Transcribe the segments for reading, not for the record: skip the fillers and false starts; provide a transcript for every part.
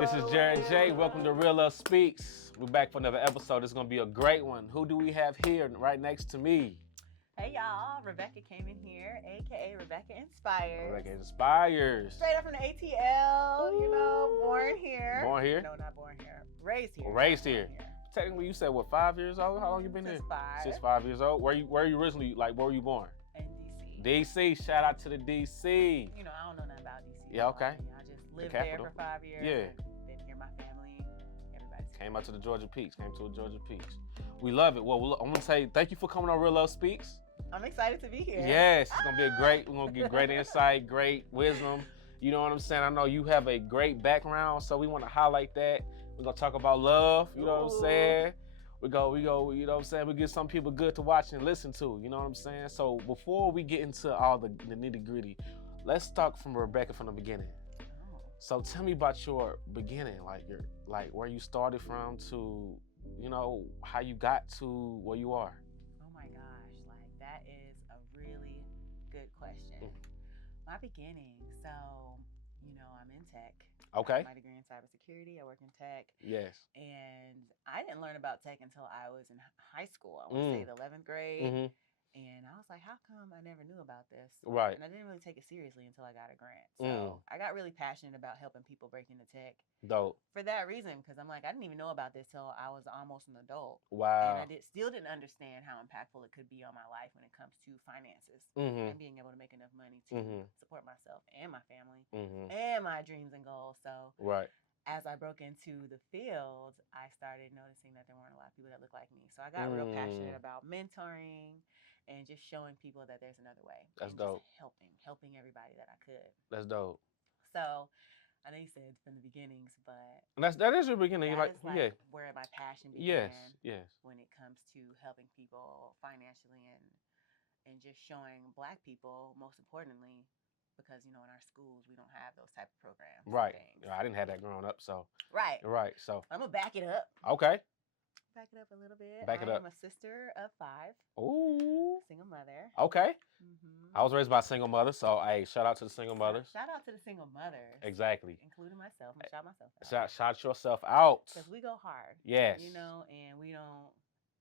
This is Jared J. Welcome to Real Love Speaks. We're back for another episode. It's going to be a great one. Who do we have here right next to me? Hey y'all, Rebecca Camon here, aka Rebecca Inspires. Rebecca Inspires. Straight up from the ATL, you know, born here. Born here? No, not born here. Raised here. Raised here. Technically, you said what, 5 years old? How long you been Since here? 5. Since 5 years old. Where you originally, like, where were you born? In DC. DC. Shout out to the DC. You know, I don't know nothing about DC. Yeah, okay. I just lived there for 5 years. Yeah. Been here, my family, everybody's Came out to the Georgia Peaks. Came to the Georgia Peaks. We love it. Well, I'm gonna say thank you for coming on Real Love Speaks. I'm excited to be here. Yes, it's gonna be we're gonna get great insight, great wisdom. You know what I'm saying? I know you have a great background, so we want to highlight that. We're gonna talk about love, you know what I'm saying? We go, you know what I'm saying? We get some people good to watch and listen to, you know what I'm saying? So before we get into all the nitty-gritty, let's talk from Rebecca from the beginning. So tell me about your beginning, like where you started from to, you know, how you got to where you are. Oh my gosh, like that is a really good question. My beginning, so, you know, I'm in tech. Okay. I have my degree in cybersecurity. I work in tech. Yes. And I didn't learn about tech until I was in high school. I want to say the 11th grade. And I was like, how come I never knew about this? Right. And I didn't really take it seriously until I got a grant. So I got really passionate about helping people break into tech. Dope. For that reason, because I'm like, I didn't even know about this till I was almost an adult. Wow. And I still didn't understand how impactful it could be on my life when it comes to finances and being able to make enough money to support myself and my family and my dreams and goals. So right. As I broke into the field, I started noticing that there weren't a lot of people that looked like me. So I got real passionate about mentoring and just showing people that there's another way. That's and dope. Just helping everybody that I could. That's dope. So I know you said from the beginnings, but that is your beginning. That is yeah. where my passion began. Yes. When it comes to helping people financially and just showing Black people, most importantly, because you know in our schools we don't have those type of programs. Right. I didn't have that growing up, so. Right. So I'm gonna back it up. Okay. Back it up a little bit. Back it up. I'm a sister of 5. Ooh. Single mother. Okay. I was raised by a single mother, so hey, shout out to the single mothers. Shout out to the single mothers. Exactly. Including myself. I'm shout myself out. Shout yourself out. Because we go hard. Yes. You know, and we don't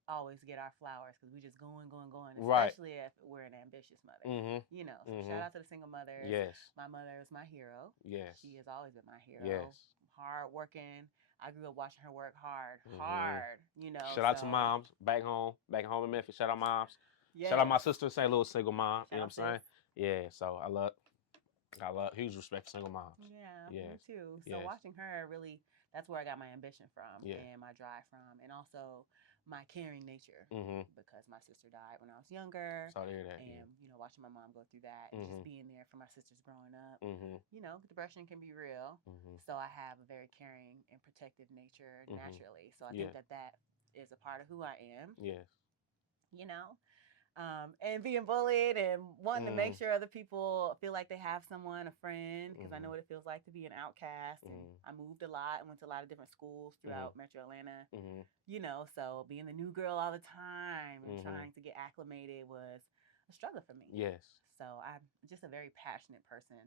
always get our flowers because we just going. Right. Especially if we're an ambitious mother. You know, so shout out to the single mothers. Yes. My mother is my hero. Yes. She has always been my hero. Yes. Hard working. I grew up watching her work hard, you know. Shout out to moms back home in Memphis. Shout out moms. Yes. Shout out my sister in St. Louis, single mom. Shout you know what I'm saying? Yeah, so I love huge respect for single moms. Yeah, yes. Me too. So watching her really, that's where I got my ambition from and my drive from, and also my caring nature because my sister died when I was younger. Sorry to hear that. And you know, watching my mom go through that and just being there for my sisters growing up. You know, depression can be real. So I have a very caring and protective nature naturally. So I think that is a part of who I am. Yes. You know, and being bullied and wanting to make sure other people feel like they have someone, a friend, because I know what it feels like to be an outcast. And I moved a lot and went to a lot of different schools throughout Metro Atlanta. You know, so being the new girl all the time and trying to get acclimated was a struggle for me. Yes. So I'm just a very passionate person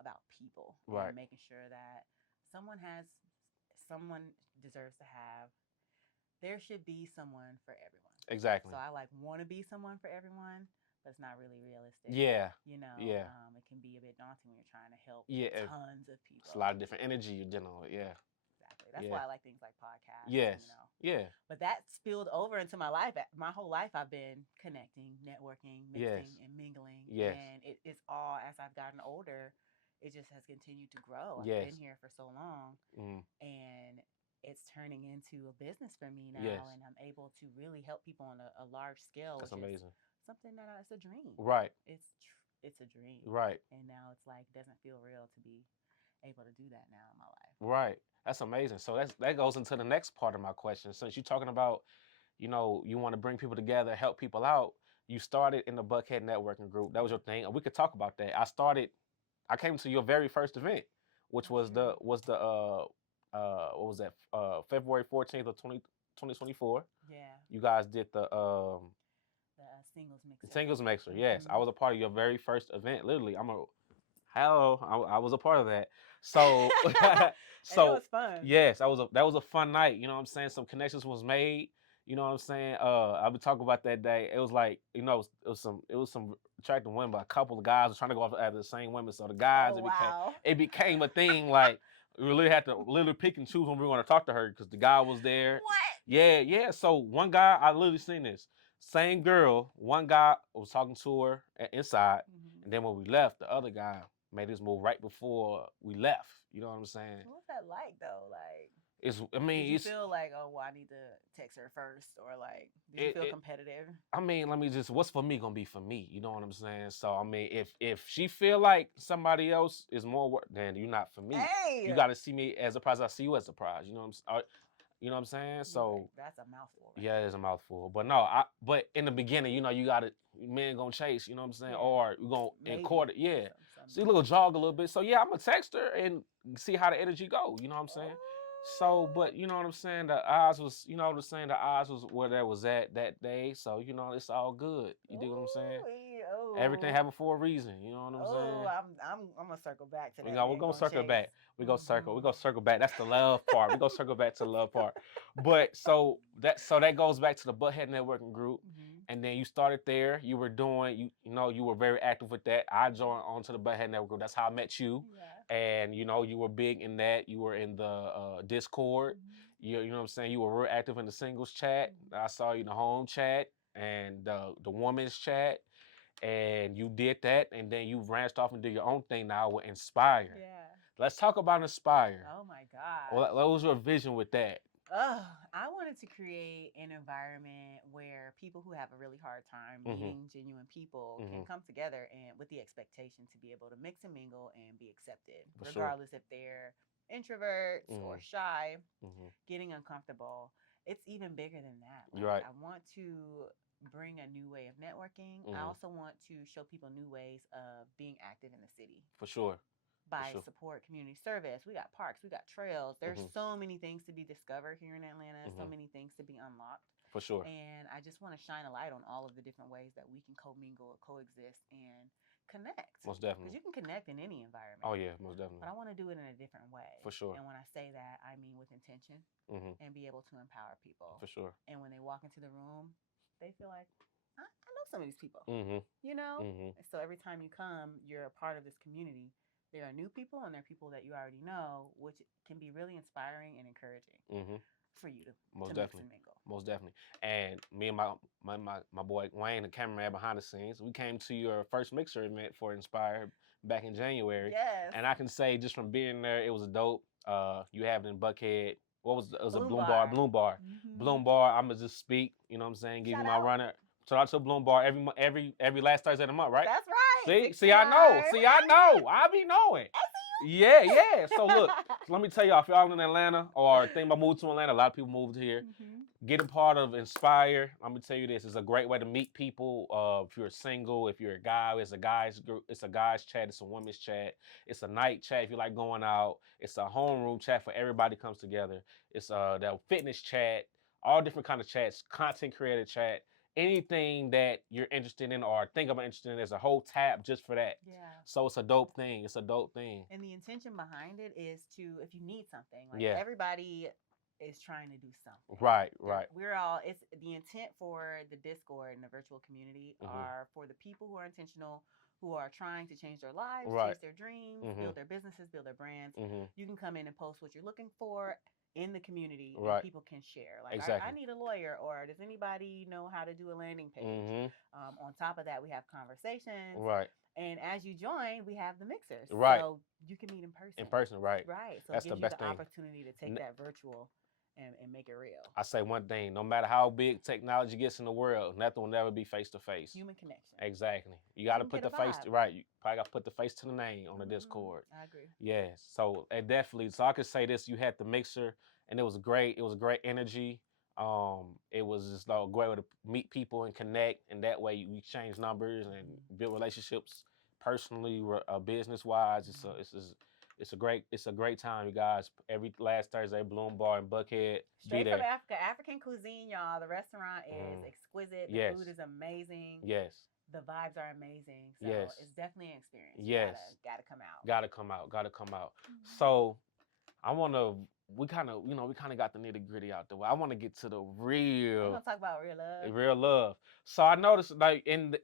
about people and making sure that someone deserves to have. There should be someone for everyone. Exactly. So I want to be someone for everyone, but it's not really realistic. Yeah. You know. Yeah. It can be a bit daunting when you're trying to help tons of people. It's a lot of different energy you're dealing with. Yeah. Exactly. That's why I like things like podcasts. Yes. You know. Yeah. But that spilled over into my life. My whole life I've been connecting, networking, mixing, and mingling. Yes. And it's all as I've gotten older, it just has continued to grow. I've been here for so long, and it's turning into a business for me now, and I'm able to really help people on a large scale. That's amazing. Something that it's a dream. Right. It's a dream. Right. And now it's like doesn't feel real to be able to do that now in my life. Right. That's amazing. So that goes into the next part of my question. Since you're talking about, you know, you want to bring people together, help people out. You started in the Buckhead networking group. That was your thing, and we could talk about that. I came to your very first event, which was what was that? February 14th of 2024. Yeah. You guys did the singles mixer. Singles mixer. Yes, I was a part of your very first event. Literally, Hello, I was a part of that. So, And it so was fun. yes, that was a fun night. You know what I'm saying? Some connections was made. You know what I'm saying? I've been talking about that day. It was like, it was some attractive women, but a couple of guys were trying to go after the same women. So the guys, Oh wow. it became a thing. Like we really had to literally pick and choose when we were going to talk to her because the guy was there. What? Yeah, yeah. So one guy, I literally seen this same girl. One guy was talking to her inside, and then when we left, the other guy made his move right before we left. You know what I'm saying? What was that like though? Like, It's, I did mean, you it's, feel like, oh, well, I need to text her first, or like, did you it, feel it, competitive? I mean, let me just, what's for me gonna be for me. You know what I'm saying? So I mean, if she feel like somebody else is more work, then you're not for me. Hey, You got to see me as a prize. I see you as a prize. You know what I'm saying? You know what I'm saying? So that's a mouthful. Right? yeah, it's a mouthful. But no, but in the beginning, you gotta men gonna chase, you know what I'm saying? Yeah. Or you gonna Maybe. court it, yeah. Some So you little jog a little bit. So yeah, I'm gonna text her and see how the energy go, you know what I'm saying? So, but you know what I'm saying? The odds was, you know what I'm saying? The odds was where that was at that day. So, it's all good. You dig what I'm saying? Everything happened for a reason. You know what I'm saying? I'm gonna circle back to that. We're gonna circle back. We're gonna circle back. That's the love part. We're gonna circle back to the love part. But so that goes back to the Butthead Networking Group. And then you started there. You were doing you were very active with that. I joined onto the Butthead Network Group. That's how I met you. Yeah. And you were big in that. You were in the Discord. You know what I'm saying? You were real active in the singles chat. I saw you in the home chat and the women's chat. And you did that, and then you branched off and did your own thing now with Inspire. Yeah. Let's talk about Inspire. Oh my God. What was your vision with that? I wanted to create an environment where people who have a really hard time meeting genuine people can come together and with the expectation to be able to mix and mingle and be accepted, For regardless if they're introverts or shy, getting uncomfortable. It's even bigger than that. Like, Right. I want to bring a new way of networking. I also want to show people new ways of being active in the city. For sure. By support community service. We got parks, we got trails. There's so many things to be discovered here in Atlanta, so many things to be unlocked. For sure. And I just want to shine a light on all of the different ways that we can commingle, coexist, and connect. Most definitely. Because you can connect in any environment. Oh yeah, most definitely. But I want to do it in a different way. For sure. And when I say that, I mean with intention and be able to empower people. For sure. And when they walk into the room, they feel like, I know some of these people. You know? So every time you come, you're a part of this community. There are new people and there are people that you already know, which can be really inspiring and encouraging for you to Most mix definitely. and mingle. Most definitely. And me and my boy Wayne, the cameraman behind the scenes, we came to your first mixer event for Inspire back in January. Yes. And I can say just from being there, it was a dope. You have it in Buckhead. What was it? It was Bloom a Bloom Bar. Bar. Bloom Bar. Bloom Bar. I'ma just speak. You know what I'm saying? Give Shout you my out. runner. Shout out to Bloom Bar every last Thursday of the month, right? That's right. See, I know. I be knowing. Yeah. So look, let me tell y'all, if y'all in Atlanta or think about moving to Atlanta, a lot of people moved here. Get a part of Inspire. I'm gonna tell you this: it's a great way to meet people. If you're single, if you're a guy, it's a guys group, it's a guys chat, it's a women's chat, it's a night chat if you like going out. It's a homeroom chat for everybody comes together. It's the fitness chat, all different kind of chats, content creator chat. Anything that you're interested in or think about interested in, there's a whole tab just for that. Yeah. So it's a dope thing. And the intention behind it is to, if you need something, like Yeah. everybody is trying to do something. Right. We're all, it's the intent for the Discord and the virtual community are for the people who are intentional, who are trying to change their lives, chase their dreams, build their businesses, build their brands. You can come in and post what you're looking for in the community and people can share. Like, Exactly. I need a lawyer, or does anybody know how to do a landing page? On top of that, we have conversations. Right. And as you join, we have the mixers. Right. So you can meet in person. In person, right. Right. So That's it gives the you best the thing. opportunity to take that virtual and make it real. I say one thing, no matter how big technology gets in the world, nothing will never be face to face. Human connection. Exactly. You got to put the face, right. You probably got to put the face to the name on the Discord. I agree. Yes. So it definitely, so I could say this, you had the mixer and it was great. It was great energy. It was just a great way to meet people and connect. And that way you exchange numbers and build relationships personally, business wise. It's a great time, you guys. Every last Thursday, Bloom Bar in Buckhead. Straight from Africa, African cuisine, y'all. The restaurant is exquisite. The food is amazing. Yes. the vibes are amazing. So Yes. it's definitely an experience. Yes. You gotta come out. Gotta come out. Gotta come out. Mhm. So I wanna. We kind of, we kind of got the nitty gritty out the way. I want to get to the We're real, gonna talk about real love. real love. So I noticed, like in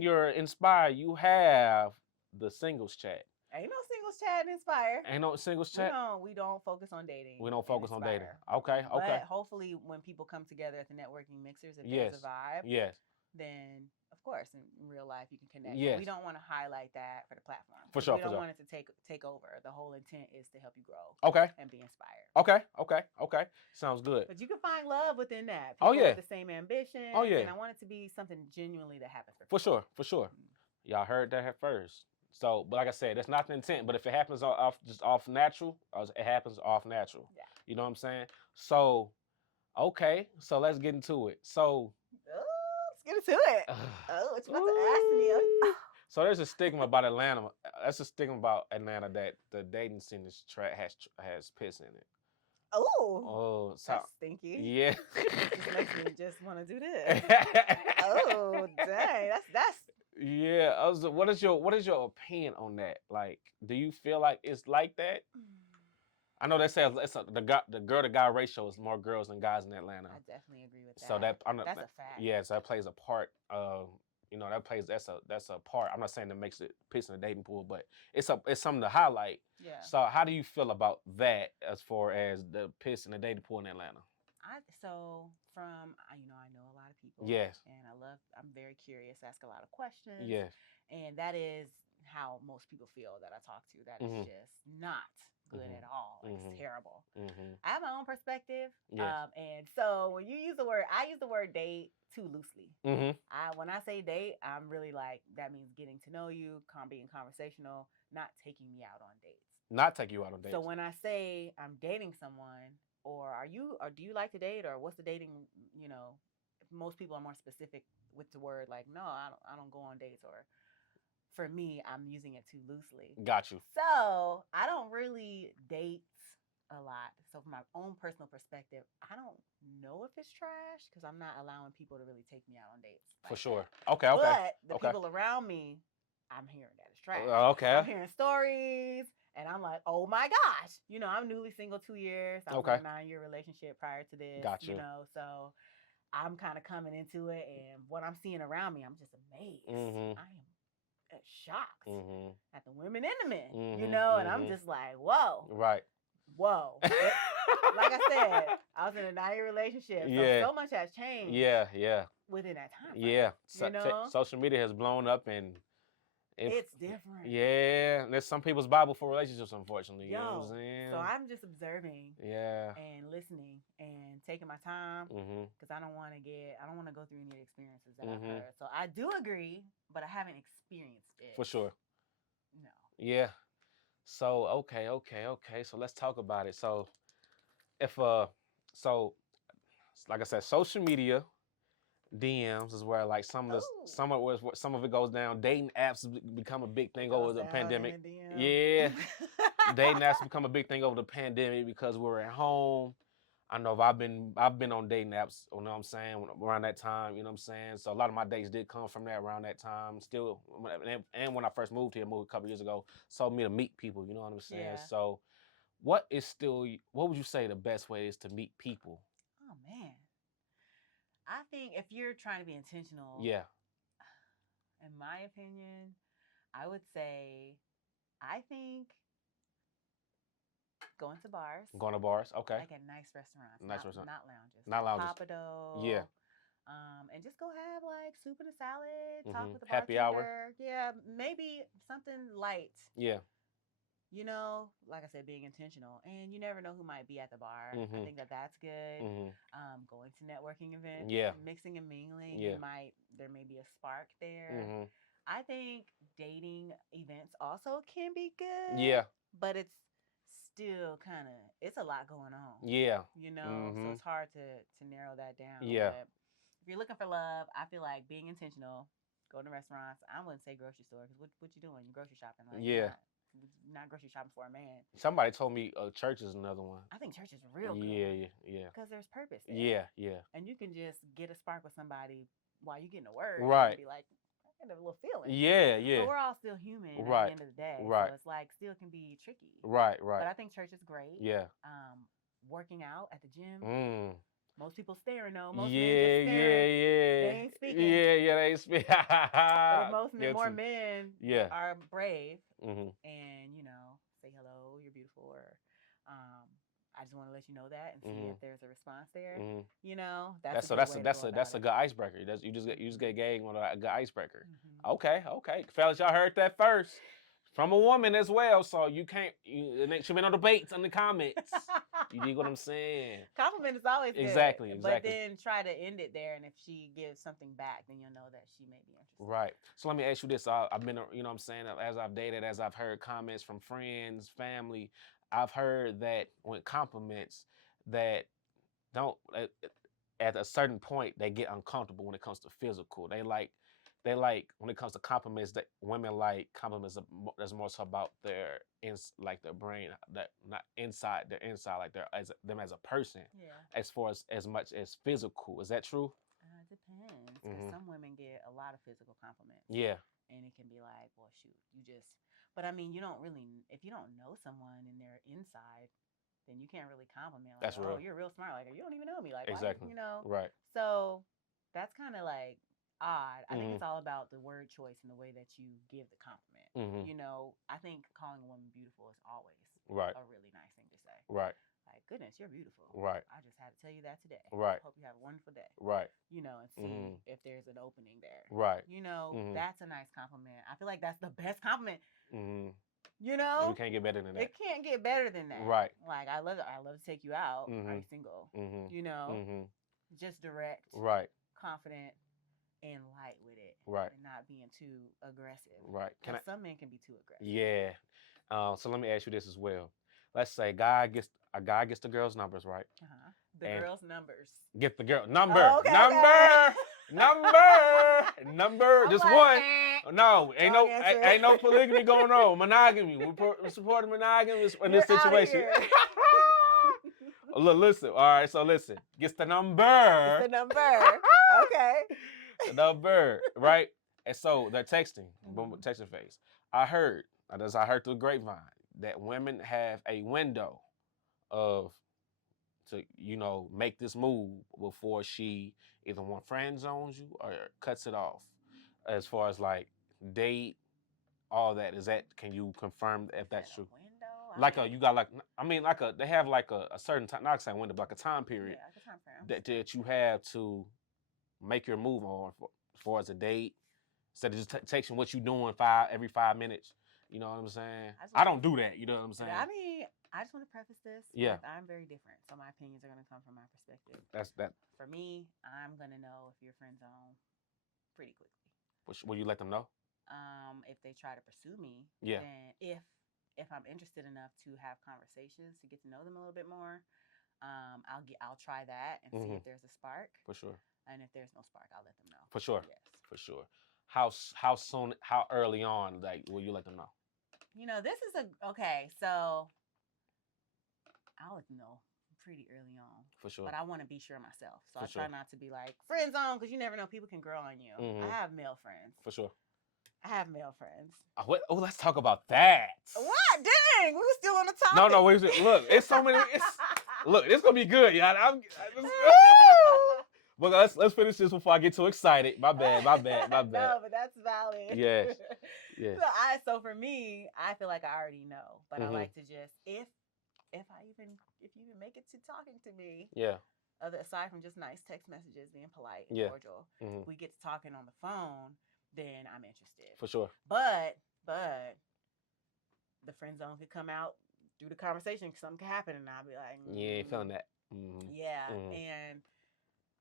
your Inspire, you have the singles chat. Ain't no singles chat and Inspire. Ain't no singles chat. We don't focus on dating. We don't and focus on dating. Inspire. Okay. Okay. But hopefully, when people come together at the networking mixers, if Yes. there's a vibe, Yes. then of course in real life you can connect. Yes. We don't want to highlight that for the platform. For sure. We For don't sure. want it to take over. The whole intent is to help you grow Okay. and be inspired. Okay. Okay. Okay. Sounds good. But you can find love within that. Oh, People yeah. with the same ambition. Oh, yeah. And I want it to be something genuinely that happens for For people. sure. For sure. Y'all heard that first. So, but like I said, that's not the intent. But if it happens off natural, it happens off natural. Yeah. You know what I'm saying? So, okay. So let's get into it. So, let's get into it. What you about to ask me? So there's a stigma about Atlanta. That's a stigma about Atlanta that the dating scene has piss in it. Oh, so that's stinky. Yeah. Just makes me just want to do this. Oh, dang, that's. Yeah. What is your opinion on that? Like, do you feel like it's like that? I know they say the girl to guy ratio is more girls than guys in Atlanta. I definitely agree with that. So that's a fact. Yeah, so that plays a part. That's a part. I'm not saying that makes it piss in the dating pool, but it's something to highlight. Yeah. So how do you feel about that as far as the piss in the dating pool in Atlanta? I know a lot of people. Yes. And I'm very curious, ask a lot of questions. Yes. And that is how most people feel that I talk to. That is just not good at all. It's terrible. I have my own perspective. Yes. And so when you use the word, I use the word date too loosely. When I say date, I'm really like, that means getting to know you, being conversational, not taking me out on dates. Not take you out on dates. So when I say I'm dating someone, or do you like to date, or what's the dating, most people are more specific with the word, like, no, I don't go on dates, or for me, I'm using it too loosely. Got you. So I don't really date a lot. So from my own personal perspective, I don't know if it's trash because I'm not allowing people to really take me out on dates. For sure. Okay. But the people around me, I'm hearing that it's trash. Okay. I'm hearing stories, and I'm like, oh my gosh. I'm newly single 2 years. I was in a 9-year relationship prior to this. Got you. So I'm kind of coming into it, and what I'm seeing around me, I'm just amazed. I am shocked at the women and the men, and I'm just like, whoa. Right. Whoa. Like I said, I was in a 9-year relationship. So much has changed. Yeah. Within that time. Yeah. Social media has blown up, and it's different. Yeah. There's some people's Bible for relationships, unfortunately. You know what I'm saying? So I'm just observing. Yeah. And listening and taking my time because I don't want to go through any experiences that I've heard. So I do agree, but I haven't experienced it. For sure. No. Yeah. So okay. So let's talk about it. So like I said, social media DMs is where like some of it goes down. Dating apps become a big thing over the pandemic. Yeah. Dating apps become a big thing over the pandemic because we're at home. I know I've been on dating apps, you know what I'm saying, around that time, you know what I'm saying? So a lot of my dates did come from that around that time. Still, and when I first moved here, a couple years ago, so me to meet people, you know what I'm saying? Yeah. So what would you say the best way is to meet people? Oh, man. I think if you're trying to be intentional, yeah, in my opinion, I would say, I think going to bars. Going to bars, okay. Like at nice restaurants. Not lounges. Not lounges. Papado. Yeah. And just go have like soup and a salad, talk with the bartender. Happy hour. Yeah, maybe something light. Yeah. Like I said, being intentional. And you never know who might be at the bar. I think that's good. Going to networking events. Yeah. Mixing and mingling. Yeah. There may be a spark there. I think dating events also can be good. Yeah. But it's still it's a lot going on. Yeah. So it's hard to narrow that down. Yeah. But if you're looking for love, I feel like being intentional, go to restaurants. I wouldn't say grocery store because what you doing? You're grocery shopping. Like, yeah. You're not grocery shopping for a man. Somebody told me church is another one. I think church is real good. Yeah. Because there's purpose there. Yeah. And you can just get a spark with somebody while you're getting to work. Right. And be like, Got a little feeling. Yeah, But yeah. we're all still human at Right. the end of the day. Right. So it's like still can be tricky. Right, But right. I think church is great. Yeah. Working out at the gym. Mm. Most people staring though. Most men just Yeah, staring. yeah, They yeah. ain't speaking. Yeah, yeah, they speak. But if more Guilty. men Yeah. are brave Mm-hmm. and say hello, you're beautiful, or I just want to let you know that and see Mm-hmm. if there's a response there. Mm-hmm. That's So a good way to go about that's a it. good icebreaker. That's you just get game on a good icebreaker. Mm-hmm. Okay, okay, fellas, y'all heard that first from a woman as well. So you can't. It should be no debates in the comments. You dig what I'm saying? Compliment is always good. Exactly, But exactly. then try to end it there, and if she gives something back, then you'll know that she may be interested. Right. So let me ask you this. I've been, you know what I'm saying, as I've dated, as I've heard comments from friends, family, I've heard that when compliments that don't, at a certain point, they get uncomfortable when it comes to physical. They like when it comes to compliments that women like compliments that's more so about their like their brain, that not inside their inside, like them as a person, Yeah. as far as much as physical. Is that true? It depends, because some women get a lot of physical compliments. Yeah. And it can be like, well, shoot, you just. But I mean, you don't really, if you don't know someone and they're inside, then you can't really compliment. Like, That's real. Oh, you're real smart. Like, you don't even know me. Like, exactly. why, Right. So that's kind of like odd. I think Mhm. it's all about the word choice and the way that you give the compliment. Mhm. I think calling a woman beautiful is always Right. a really nice thing to say. Right. Like, goodness, you're beautiful. Right. I just had to tell you that today. Right. Hope you have a wonderful day. Right. And see if there's an opening there. Right. That's a nice compliment. I feel like that's the best compliment. Mhm. You You can't get better than that. It can't get better than that. Right. Like, I love to take you out. Are you single? Just direct. Right. Confident and light with it. Right. And not being too aggressive. Right. Some men can be too aggressive. Yeah. So let me ask you this as well. Let's say a guy gets the girl's numbers, right? The girl's numbers. Get the girl number. Oh, okay, number. Number. Number. Just like, one. No, ain't no polygamy going on. Monogamy. We're supporting monogamy in this situation. Look, listen. All right, so listen. Gets the number. It's the number. Okay. The number, right? And so they're texting. Boom, texting phase. I heard through the grapevine that women have a window to make this move before she either friend zones you or cuts it off. As far as like date, all that, can you confirm if that's true? They have like a certain time, not saying window, but like a time period that you have to make your move on as far as a date, instead of just texting what you doing every 5 minutes. You know what I'm saying? I don't do that. You know what I'm saying? I mean, I just want to preface this. Yeah. I'm very different, so my opinions are going to come from my perspective. That's that. For me, I'm going to know if you're friend zone pretty quickly. Will you let them know? If they try to pursue me, yeah. Then if I'm interested enough to have conversations to get to know them a little bit more, I'll try that and see if there's a spark. For sure. And if there's no spark, I'll let them know. For sure. Yes. For sure. How soon? How early on? Like, will you let them know? This is okay. So I'll let them know pretty early on. For sure. But I want to be sure myself, so I sure. try not to be like friend zone, because you never know, people can grow on you. I have male friends. For sure. I have male friends. Let's talk about that. What? Dang, we were still on the topic. No, wait. Look, it's so many. Look, it's gonna be good, y'all. But let's finish this before I get too excited. My bad. No, but that's valid. Yes. Yes. So for me, I feel like I already know, but I like to just if you even make it to talking to me. Yeah. Aside from just nice text messages, being polite and cordial, if we get to talking on the phone, then I'm interested. For sure. But the friend zone could come out through the conversation. Something could happen, and I'll be like, you ain't feeling that. Yeah, and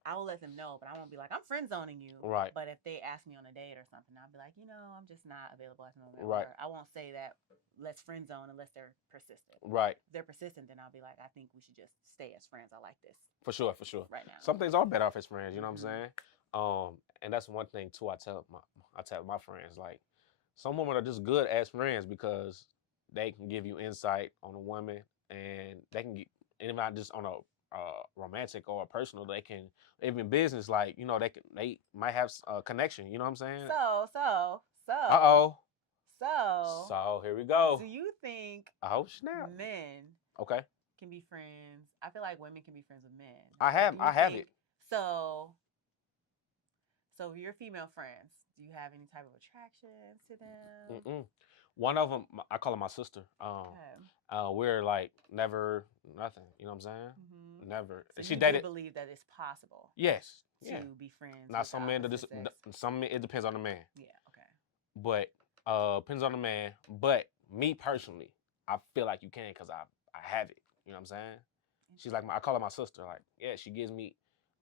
I will let them know, but I won't be like, I'm friend zoning you. Right. But if they ask me on a date or something, I'll be like, I'm just not available at the moment. Right. Or I won't say that let's friend zone unless they're persistent. Right. If they're persistent, then I'll be like, I think we should just stay as friends. I like this. For sure. Right now. Some things are better off as friends, you know what I'm saying? And that's one thing too I tell my friends, like, some women are just good as friends because they can give you insight on a woman, and they can get, and not just on a romantic or personal, they can even business. Like they might have a connection. You know what I'm saying? So. Uh-oh. So. So here we Do go. you think Oh snap. men Okay. can be friends? I feel like women can be friends with men. I have it. So your female friends, do you have any type of attraction to them? Mm-mm. One of them, I call her my sister. Okay. We're like never nothing. You know what I'm saying? Mm-hmm. Never. So She you dated. do believe that it's possible Yes. to Yeah. be friends Not with some the men. opposite sex? Some men. It depends on the man. Yeah. Okay. But depends on the man. But me personally, I feel like you can because I have it. You know what I'm saying? She's like I call her my sister. Like yeah, she gives me,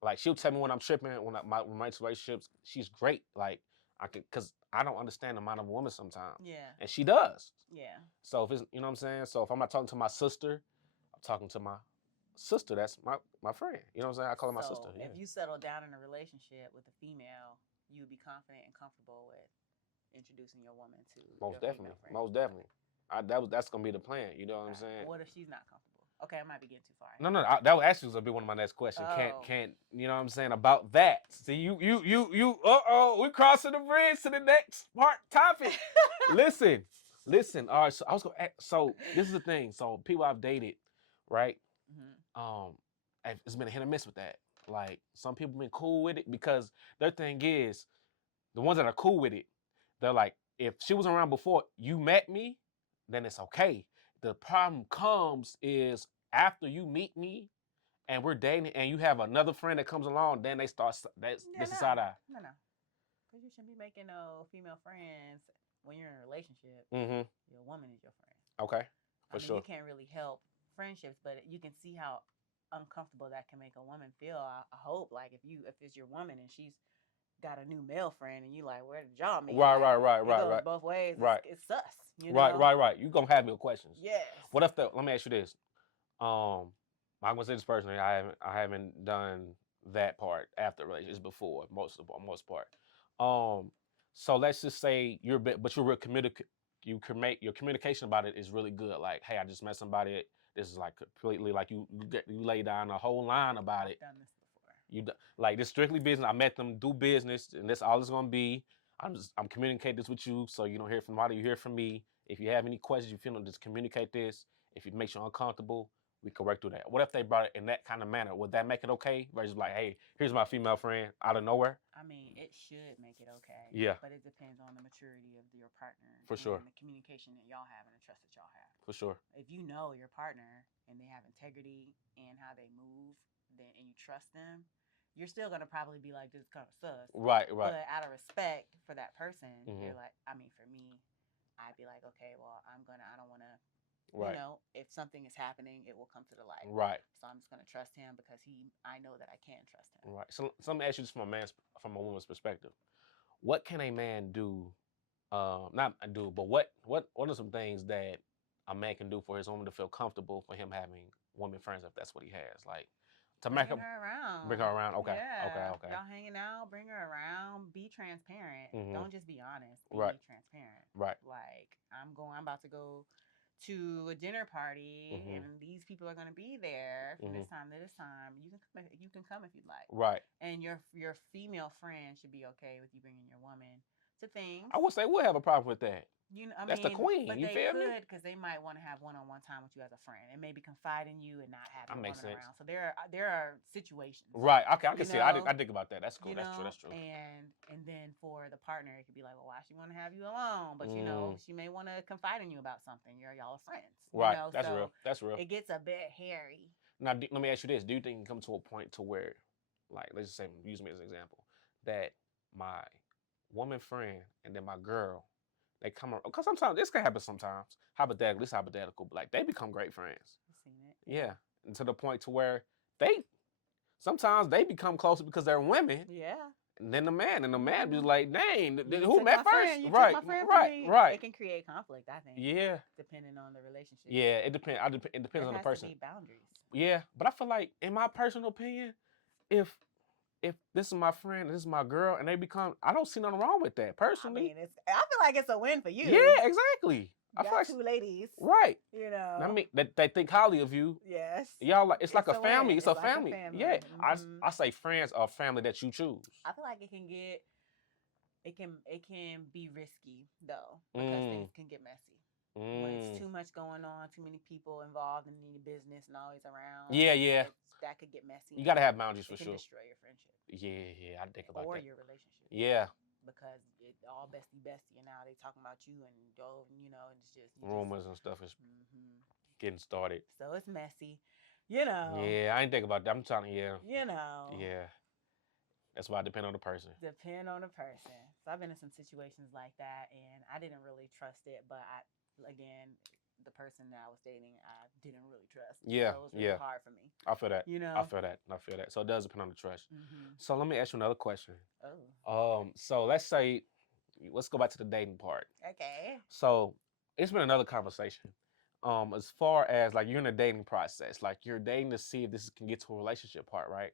like she'll tell me when I'm tripping when my relationships. She's great. Like I can, cause I don't understand the mind of a woman sometimes. Yeah. And she does. Yeah. So if it's, you know what I'm saying. So if I'm not talking to my sister, I'm talking to my sister. That's my friend. You know what I'm saying. I call her my sister. Yeah. If you settle down in a relationship with a female, you would be confident and comfortable with introducing your woman to Most your definitely. female friend. Most definitely. That's gonna be the plan. You know what I'm saying? What if she's not comfortable? Okay, I might be getting too far. No, that would actually be one of my next questions. Can't you know what I'm saying about that? See, you. We're crossing the bridge to the next topic. Listen. All right, so I was gonna. So this is the thing. So people I've dated, right? Mm-hmm. It's been a hit or miss with that. Like some people been cool with it because their thing is the ones that are cool with it. They're like, if she was around before you met me, then it's okay. The problem comes is after you meet me and we're dating and you have another friend that comes along, then they start this is side eye. No. Because you shouldn't be making no female friends when you're in a relationship. Mm-hmm. Your woman is your friend. Okay. For sure. You can't really help friendships, but you can see how uncomfortable that can make a woman feel. I hope like if it's your woman and she's got a new male friend and you like, where did y'all meet? Right. It goes both ways. Right. It's sus. You know? Right. You gonna have your questions. Yes. What if let me ask you this. I'm gonna say this personally. I haven't done that part after relationships before. Most part. So let's just say you're real you can make your communication about it is really good. Like, hey, I just met somebody. This is like completely like you lay down a whole line about it. I've done this before. Like this strictly business. I met them, do business, and that's all it's gonna be. I'm communicating this with you, so you don't hear from somebody, you hear from me. If you have any questions, you feel them, just communicate this. If it makes you uncomfortable, we can work through that. What if they brought it in that kind of manner? Would that make it okay? Versus like, hey, here's my female friend out of nowhere. I mean, it should make it okay. Yeah. But it depends on the maturity of your partner. For sure. And the communication that y'all have and the trust that y'all have. For sure. If you know your partner and they have integrity in how they move, and you trust them, you're still gonna probably be like, this is kind of sus. Right. But out of respect for that person, mm-hmm. you're like, I mean, for me, I'd be like, okay, well, I don't want to. Right. You know, if something is happening, it will come to the light. Right. So I'm just gonna trust him because I know that I can trust him. Right. So let me ask you this from a woman's perspective. What can a man do? Not do, but what are some things that a man can do for his woman to feel comfortable for him having women friends if that's what he has? Like to bring her around. Bring her around. Okay. Yeah. Okay. Y'all hanging out, bring her around. Be transparent. Mm-hmm. Don't just be honest. Be transparent. Right. Like I'm about to go to a dinner party mm-hmm. and these people are going to be there from mm-hmm. this time to this time. You can come if you'd like. Right. And your female friend should be okay with you bringing your woman to things. I would say we'll have a problem with that. You know, that's the queen. But you they feel me? Because they might want to have one-on-one time with you as a friend and maybe confide in you and not have your woman sense. around. So there are situations. Right. Okay. I can see it. I think about that. That's cool. That's true. And then for the partner, it could be like, well, why she want to have you alone? But you know, she may want to confide in you about something. Y'all are friends. Right. You know? That's real. That's real. It gets a bit hairy. Now, let me ask you this: do you think you can come to a point to where, like, let's just say, use me as an example, that my woman friend and then my girl, they come around, because sometimes this can happen sometimes. Hypothetical, but like they become great friends. I've seen it. Yeah. And to the point to where sometimes they become closer because they're women. Yeah. And then the man be like, dang, who met met first? Right. It can create conflict, I think. Yeah. Depending on the relationship. Yeah, it depends. It depends on the person. There has to be boundaries. Yeah, but I feel like, in my personal opinion, if this is my friend, this is my girl, and they become, I don't see nothing wrong with that personally. I mean, I feel like it's a win for you. Yeah, exactly. I feel got like 2 ladies. right. You know. I mean, they think highly of you. Yes. Y'all like it's like a win. family. It's a like family. Yeah. Mm-hmm. I say friends are family that you choose. I feel like it can be risky though because things can get messy. When it's too much going on, too many people involved in your business and always around. Yeah. That could get messy. You gotta have boundaries for it sure. can destroy your friendship. Yeah, I think about or that. Or your relationship. Yeah. Because it all bestie, and now they talking about you and and it's just rumors and stuff is getting started. So it's messy, Yeah, I ain't think about that. I'm telling you. Yeah. That's why I depend on the person. Depend on the person. So I've been in some situations like that, and I didn't really trust it. But again, the person that I was dating, I didn't really trust. Yeah, so it was really hard for me. I feel that. I feel that. So it does depend on the trust. So let me ask you another question. So let's go back to the dating part. Okay. So it's been another conversation. As far as like you're in the dating process, like you're dating to see if this can get to a relationship part, right?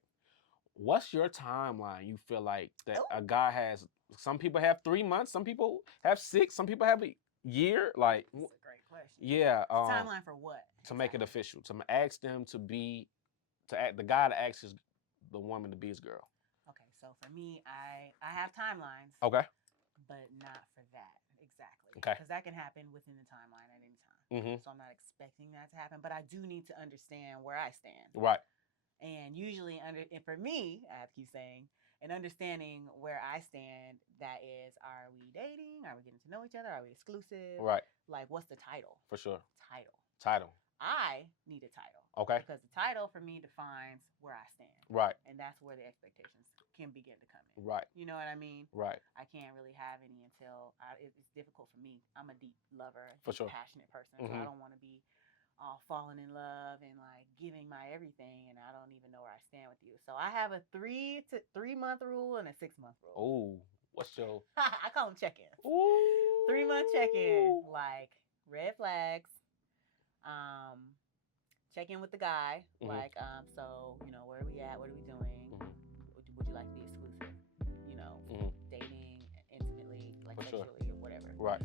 What's your timeline? You feel like that a guy has? Some people have 3 months, some people have 6, some people have a year. Like, that's a great question. Yeah. Timeline for what? To make it official, to ask them to be, the guy to ask the woman to be his girl. Okay, so for me, I have timelines. Okay. But not for that exactly. Okay. Because that can happen within the timeline at any time. So I'm not expecting that to happen, but I do need to understand where I stand. Right. And usually, and for me, I have to keep saying, and understanding where I stand, that is, are we dating? Are we getting to know each other? Are we exclusive? Right. Like, what's the title? For sure. Title. I need a title. Okay. Because the title for me defines where I stand. Right. And that's where the expectations can begin to come in. Right. You know what I mean? Right. I can't really have any until it's difficult for me. I'm a deep lover, for sure, passionate person, so I don't want to be all falling in love and like giving my everything, and I don't even know where I stand with you. So I have a 3 month rule and a 6 month rule. Oh, what's your? I call them check-ins. Ooh. 3 month check-in, like red flags. Check in with the guy, like so where are we at? What are we doing? Would you like to be exclusive? Dating intimately, like for sexually sure, or whatever. Right.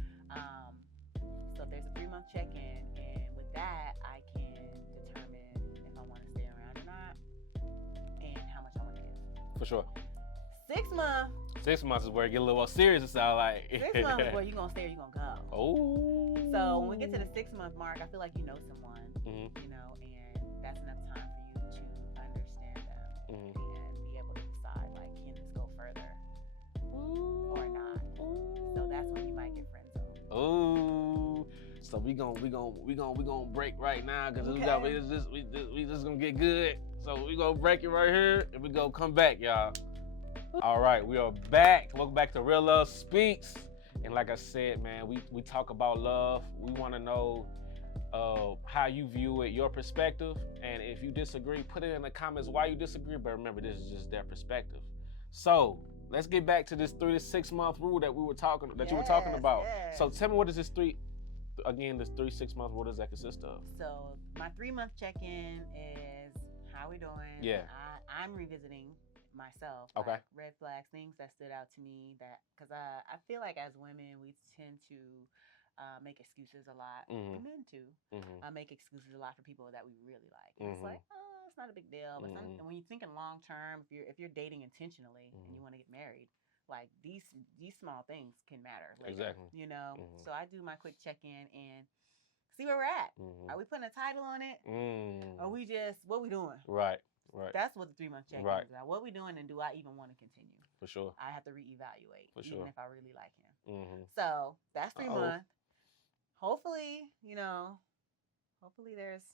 So if there's a 3 month check-in, and with that, I can determine if I want to stay around or not, and how much I want to give. For sure. 6 months. 6 months is where it get a little more serious. It sound like 6 months is where you gonna stay or you gonna go. Oh. So when we get to the 6 month mark, I feel like you know someone, and that's enough time for you to understand them and be able to decide, like, can this go further or not? So that's when you might get friend zoned. Oh. So we gonna break right now because we just gonna get good. So we gonna break it right here and we gonna come back, y'all. All right, we are back. Welcome back to Real Love Speaks. And like I said, man, we talk about love. We want to know how you view it, your perspective. And if you disagree, put it in the comments why you disagree. But remember, this is just their perspective. So let's get back to this 3 to 6 month rule that you were talking about. Yes. So tell me, what is this 3 to 6 months? What does that consist of? So my 3 month check-in is how we doing. Yeah. I'm revisiting myself. Okay. Like red flags, things that stood out to me, that because I feel like as women we tend to make excuses a lot, and men too. Make excuses a lot for people that we really like. And it's like, oh, it's not a big deal. But and when you're thinking long term, if you're dating intentionally and you want to get married, like these small things can matter later. Exactly. So I do my quick check-in and see where we're at. Are we putting a title on it? Are we just, what we doing? Right. That's what the 3 month check-in is about. What we doing, and do I even want to continue? For sure. I have to reevaluate, For even sure, if I really like him. So that's 3 months. Hopefully, hopefully there's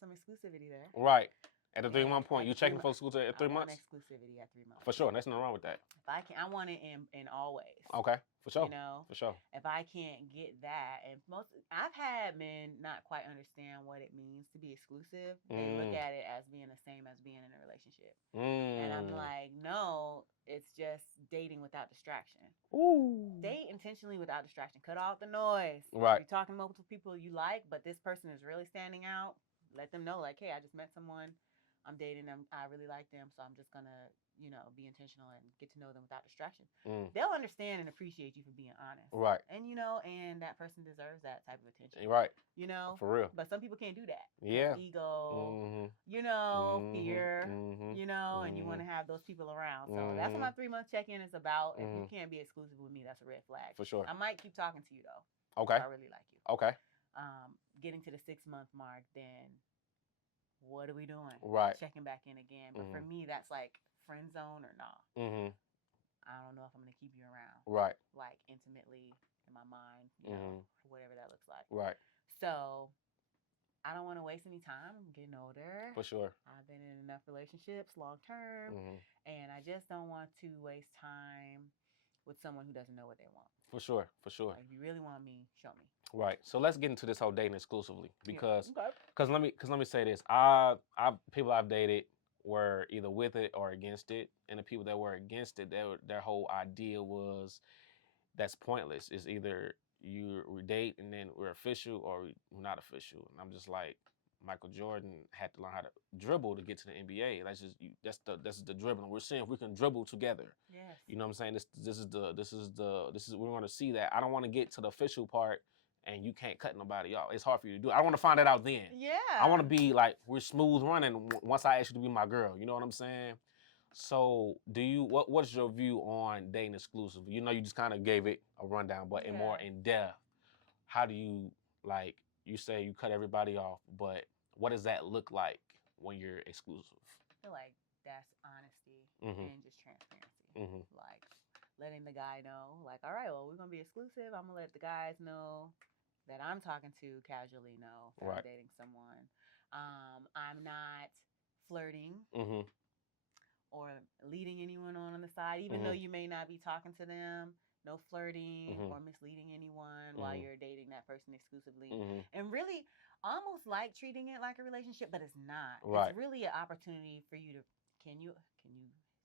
some exclusivity there. Right. At the 3 month point, you checking for exclusivity at 3 months? I want exclusivity at 3 months. For sure. There's nothing wrong with that. If I can, I want it in always. Okay. For sure. For sure. If I can't get that, and I've had men not quite understand what it means to be exclusive. They look at it as being the same as being in a relationship. And I'm like, no, it's just dating without distraction. Ooh. Date intentionally without distraction. Cut off the noise. Right. If you're talking to multiple people you like, but this person is really standing out, let them know, like, hey, I just met someone. I'm dating them. I really like them, so I'm just gonna, be intentional and get to know them without distraction. They'll understand and appreciate you for being honest. Right. And and that person deserves that type of attention. Right. For real. But some people can't do that. Yeah. Ego, fear, and you want to have those people around. So that's what my 3-month check-in is about. If you can't be exclusive with me, that's a red flag. For sure. I might keep talking to you though. Okay. If I really like you. Okay. Getting to the 6-month mark, then what are we doing? Right. Checking back in again. But for me, that's like friend zone or nah. I don't know if I'm gonna keep you around. Right. Like intimately in my mind, whatever that looks like. Right. So I don't want to waste any time. I'm getting older. For sure. I've been in enough relationships long term, and I just don't want to waste time with someone who doesn't know what they want. For sure. For sure. Like, if you really want me, show me. Right. So let's get into this whole dating exclusively because Okay. let me say this. People I've dated were either with it or against it, and the people that were against it, their whole idea was that's pointless. It's either we date and then we're official or we're not official. And I'm just like, Michael Jordan had to learn how to dribble to get to the NBA. That's the dribbling. We're seeing if we can dribble together. Yes. You know what I'm saying? This is we want to see that. I don't want to get to the official part and you can't cut nobody off. It's hard for you to do. I want to find that out then. Yeah. I want to be like we're smooth running once I ask you to be my girl. You know what I'm saying? So what's your view on dating exclusively? You just kind of gave it a rundown, but in more in depth, how do you you say you cut everybody off, but what does that look like when you're exclusive? I feel like that's honesty and just transparency. Like letting the guy know, like, all right, well, we're gonna be exclusive. I'm gonna let the guys know that I'm talking to casually know that I'm dating someone. I'm not flirting or leading anyone on the side, even though you may not be talking to them. No flirting or misleading anyone while you're dating that person exclusively. And really almost like treating it like a relationship, but it's not. Right. It's really an opportunity for you to, can you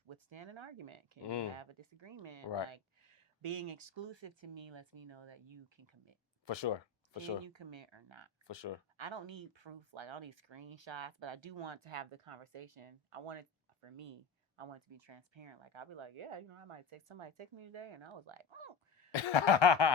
withstand an argument? Can you have a disagreement? Right. Like being exclusive to me lets me know that you can commit. For sure. Can you commit or not? For sure. I don't need proof. Like I don't need screenshots, but I do want to have the conversation. I want it to be transparent. Like I'll be like, yeah, somebody text me today, and I was like,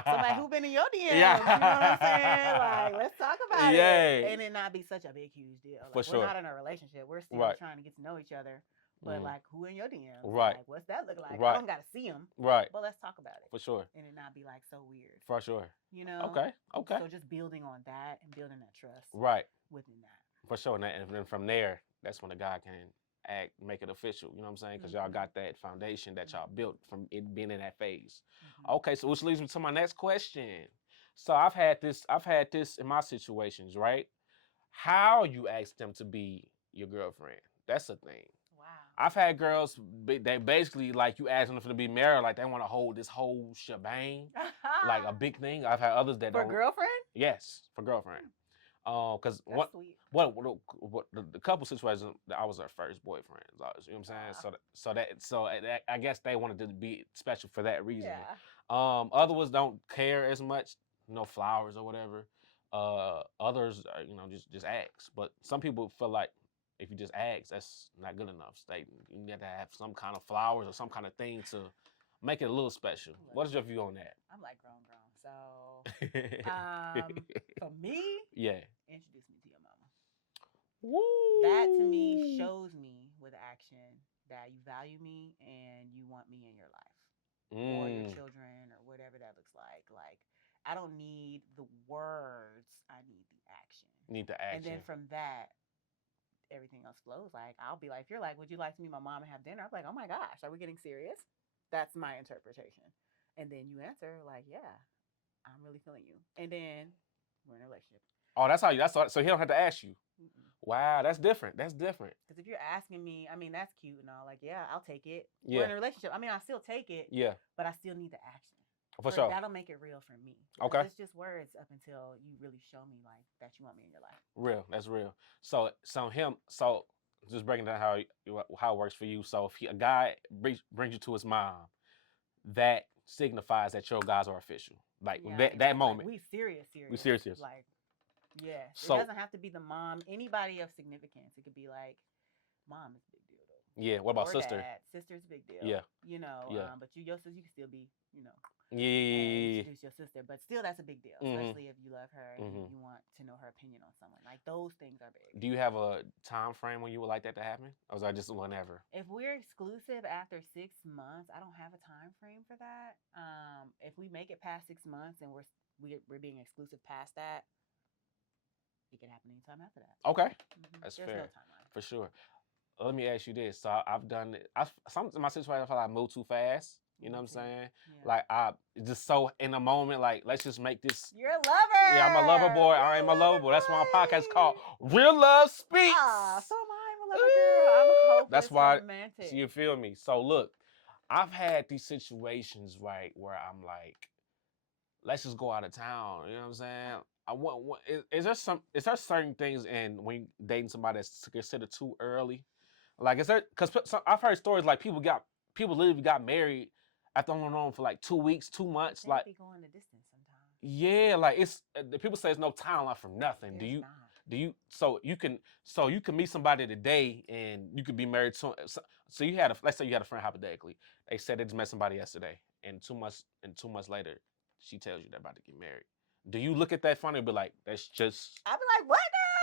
somebody who been in your DMs. Yeah. You know what I'm saying? Like, let's talk about it, and it not be such a big, huge deal. Like, For sure. We're not in a relationship. We're still trying to get to know each other. But like, who in your DMs? Right. Like, what's that look like? Right. I don't gotta see them. Right. But let's talk about it. For sure. And it not be like so weird. For sure. Okay. Okay. So just building on that and building that trust. Right. Within that. For sure. And then from there, that's when the guy can make it official. You know what I'm saying? Because y'all got that foundation that y'all built from it being in that phase. Okay. So which leads me to my next question. So I've had this in my situations, right? How you ask them to be your girlfriend? That's a thing. Wow. I've had girls, they basically like you ask them to be married, like they want to hold this whole shebang, like a big thing. I've had others that for don't. For girlfriend? Yes, for girlfriend. Because the couple situations, I was her first boyfriend. You know what I'm saying? So I guess they wanted to be special for that reason. Yeah. Other ones don't care as much, no flowers or whatever. Others, just ask. But some people feel like if you just ask, that's not good enough. You got to have some kind of flowers or some kind of thing to make it a little special. What is your view on that? I'm like grown. So, for me, introduce me to your mama. Woo! That to me shows me with action that you value me and you want me in your life or your children or whatever that looks like. Like, I don't need the words. I need the action. And then from that, everything else flows. Like, I'll be like, if you're like, would you like to meet my mom and have dinner? I'm like, oh my gosh, are we getting serious? That's my interpretation. And then you answer like, yeah. I'm really feeling you. And then we're in a relationship. Oh, so he don't have to ask you. Wow, that's different. Because if you're asking me, I mean, that's cute and all. Like, yeah, I'll take it. Yeah. We're in a relationship. I mean, I still take it. Yeah. But I still need the action. For sure. That'll make it real for me. Okay. It's just words up until you really show me like that you want me in your life. Real. That's real. So just breaking down how it works for you. So if a guy brings you to his mom, that signifies that your guys are official. Like that moment. Like, we serious. We serious. Like, yeah. So, it doesn't have to be the mom. Anybody of significance. It could be like Mom is a big deal though. Yeah. What about Or sister? dad. Sister's a big deal. Yeah. You know, Yeah. but your sister, you can still be, you know, Yeah. introduce your sister, but still that's a big deal, especially if you love her and you want to know her opinion on someone. Like those things are big. Do you have a time frame when you would like that to happen, or is that just whenever? If we're exclusive after 6 months, I don't have a time frame for that. If we make it past 6 months and we're being exclusive past that, it can happen anytime after that. Okay, that's There's fair. no timeline. For sure. Let me ask you this. So I've done it. Some of my situation I feel like I move too fast. You know what I'm saying? Yeah. Like I just so in the moment, like let's just make this. You're a lover. Yeah, I'm a lover boy. I am a lover boy. That's why my podcast called Real Love Speaks. So am I. I'm a lover girl. I'm hopeless That's why. romantic. So you feel me? So look, I've had these situations right where I'm like, let's just go out of town. You know what I'm saying? I want. Is there certain things in when dating somebody that's considered too early? Like, is there? Because I've heard stories like people literally got married after only known for like 2 weeks, 2 months. They Like, be going the distance sometimes. yeah, like it's the people say there's no timeline for nothing. So you can meet somebody today and you could be married to. So let's say you had a friend hypothetically. They said they just met somebody yesterday, and 2 months later, she tells you they're about to get married. Do you look at that funny and be like, that's just? I'd be like, what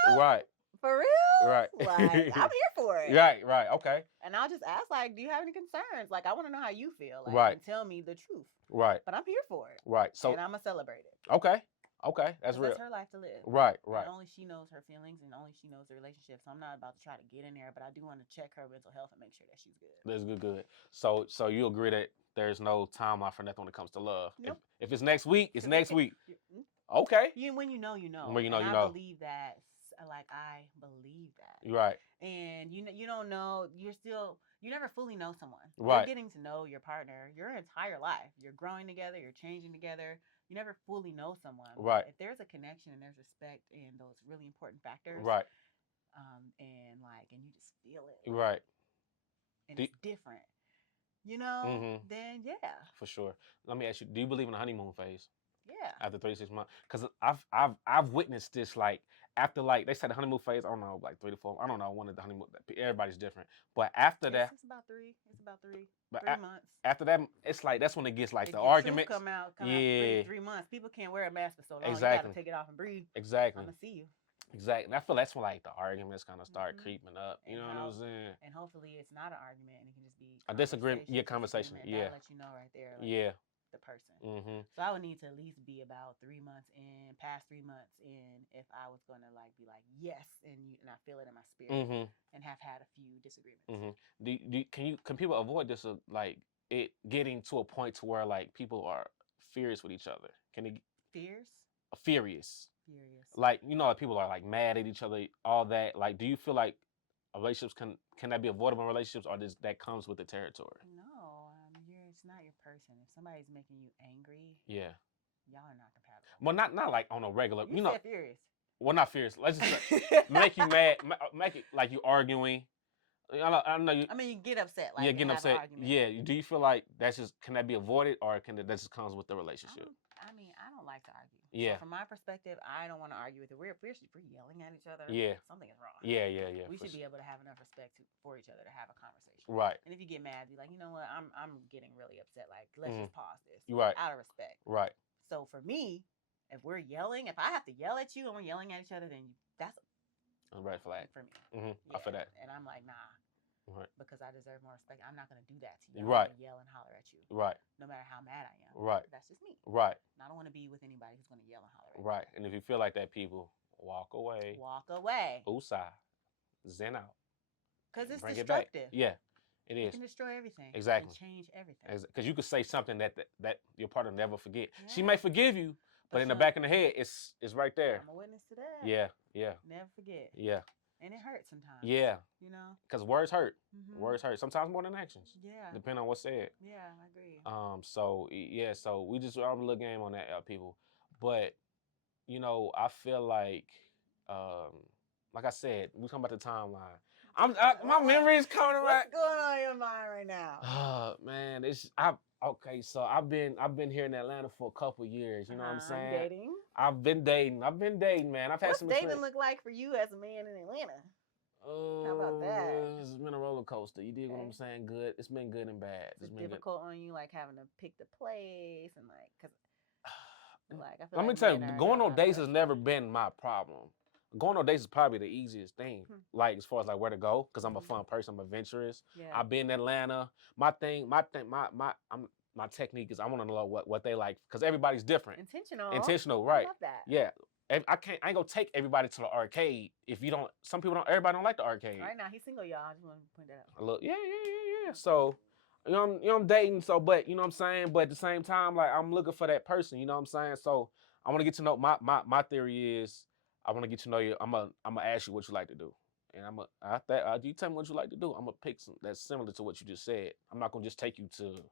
now? Right. For real? Right. Like, I'm here for it. Right. Okay. And I'll just ask, like, do you have any concerns? Like, I want to know how you feel. Like, Right. and tell me the truth. Right. But I'm here for it. Right. So. And I'm gonna celebrate it. Okay. That's real. That's her life to live. Right. And only she knows her feelings and only she knows the relationship. So I'm not about to try to get in there, but I do want to check her mental health and make sure that she's good. That's good. So you agree that there's no timeline for nothing when it comes to love. Nope. If it's next week, it's next week. Okay. When you know, you know. When you know, and you I know. believe that. Like I believe that. Right. And you don't know. You never fully know someone. Right. You're getting to know your partner your entire life. You're growing together. You're changing together. You never fully know someone. Right. If there's a connection and there's respect and those really important factors. Right. And you just feel it. Right. And it's different. Then yeah. For sure. Let me ask you, do you believe in the honeymoon phase? Yeah. After 36 months? Because I've witnessed this, like, after, like, they said the honeymoon phase, I don't know, like 3 to 4, I don't know, one of the honeymoon, everybody's different. But after that. It's about 3. It's about 3. But 3 months. After that, it's like, that's when it gets, like, if the arguments. Come out yeah. 3 months. People can't wear a mask for so long. Exactly. You got to take it off and breathe. Exactly. I'm going to see you. Exactly. And I feel that's when, like, the arguments kind of start creeping up. You know what I'm saying? And hopefully it's not an argument and it can just be a disagreement. Yeah, conversation. Yeah. That'll let you know right there. Like, yeah. The person. So I would need to at least be about 3 months in, past 3 months in, if I was going to like be like yes, and I feel it in my spirit, and have had a few disagreements. Can people avoid this like it getting to a point to where like people are furious with each other? Can it furious? Like people are like mad at each other, all that. Like, do you feel like relationships can that be avoidable in relationships, or that comes with the territory? No. It's not your person. If somebody's making you angry, yeah, y'all are not compatible. Well, not like on a regular. You said furious. Well, not furious. Let's just say, make you mad. Make it like you arguing. I know you. I mean, you get upset. Like, yeah, getting upset. Yeah. Do you feel like can that be avoided, or that just comes with the relationship? I don't like to argue. Yeah. So from my perspective, I don't want to argue with it. If we're yelling at each other, something is wrong. Yeah. We should be able to have enough respect for each other to have a conversation. Right. And if you get mad, be like, you know what, I'm getting really upset. Like, let's just pause this. Right. Out of respect. Right. So for me, if we're yelling, if I have to yell at you and we're yelling at each other, then that's a red flag for me. I feel that. And I'm like, nah. Right. Because I deserve more respect. I'm not going to do that to you. Right. I'm going to yell and holler at you. Right. No matter how mad I am. Right. That's just me. Right. And I don't want to be with anybody who's going to yell and holler at me. Right. And if you feel like that, people, walk away. Walk away. Usa. Zen out. Because it's Bring destructive. It back. Yeah. It is. It can destroy everything. Exactly. And change everything. Because you could say something that your partner never forget. Yeah. She may forgive you, but in the back of the head, it's right there. I'm a witness to that. Yeah. Never forget. Yeah. And it hurts sometimes. Yeah. Because words hurt. Words hurt. Sometimes more than actions. Yeah. Depending on what's said. Yeah, I agree. So we just a little game on that, people. But, I feel like I said, we talking about the timeline. My memory is coming back. What's going on in your mind right now? Man, okay. So I've been here in Atlanta for a couple years. You know what I'm saying? Dating. I've been dating, man. I've had some. What's dating look like for you as a man in Atlanta? How about that? It's been a roller coaster. You dig what Okay. I'm saying? Good. It's been good and bad. Is It's it been good. difficult on you, like having to pick the place and like, cause like I feel Let me like tell you, men got going a on lot of dates has pressure. never been my problem. Going on dates is probably the easiest thing. Hmm. Like as far as like where to go, because I'm a Mhm. fun person, I'm adventurous. Yeah. I've been in Atlanta. My technique is I want to know what they like because everybody's different. Intentional. Intentional, I right? love that. Yeah. I ain't gonna take everybody to the arcade if you don't. Some people don't. Everybody don't like the arcade. Right now he's single, y'all. I just want to point that out. Look, yeah. So, I'm dating. So, but you know what I'm saying. But at the same time, like I'm looking for that person. You know what I'm saying. So, I want to get to know. My theory is I want to get to know you. I'm gonna ask you what you like to do, and you tell me what you like to do. I'm gonna pick some that's similar to what you just said. I'm not gonna just take you to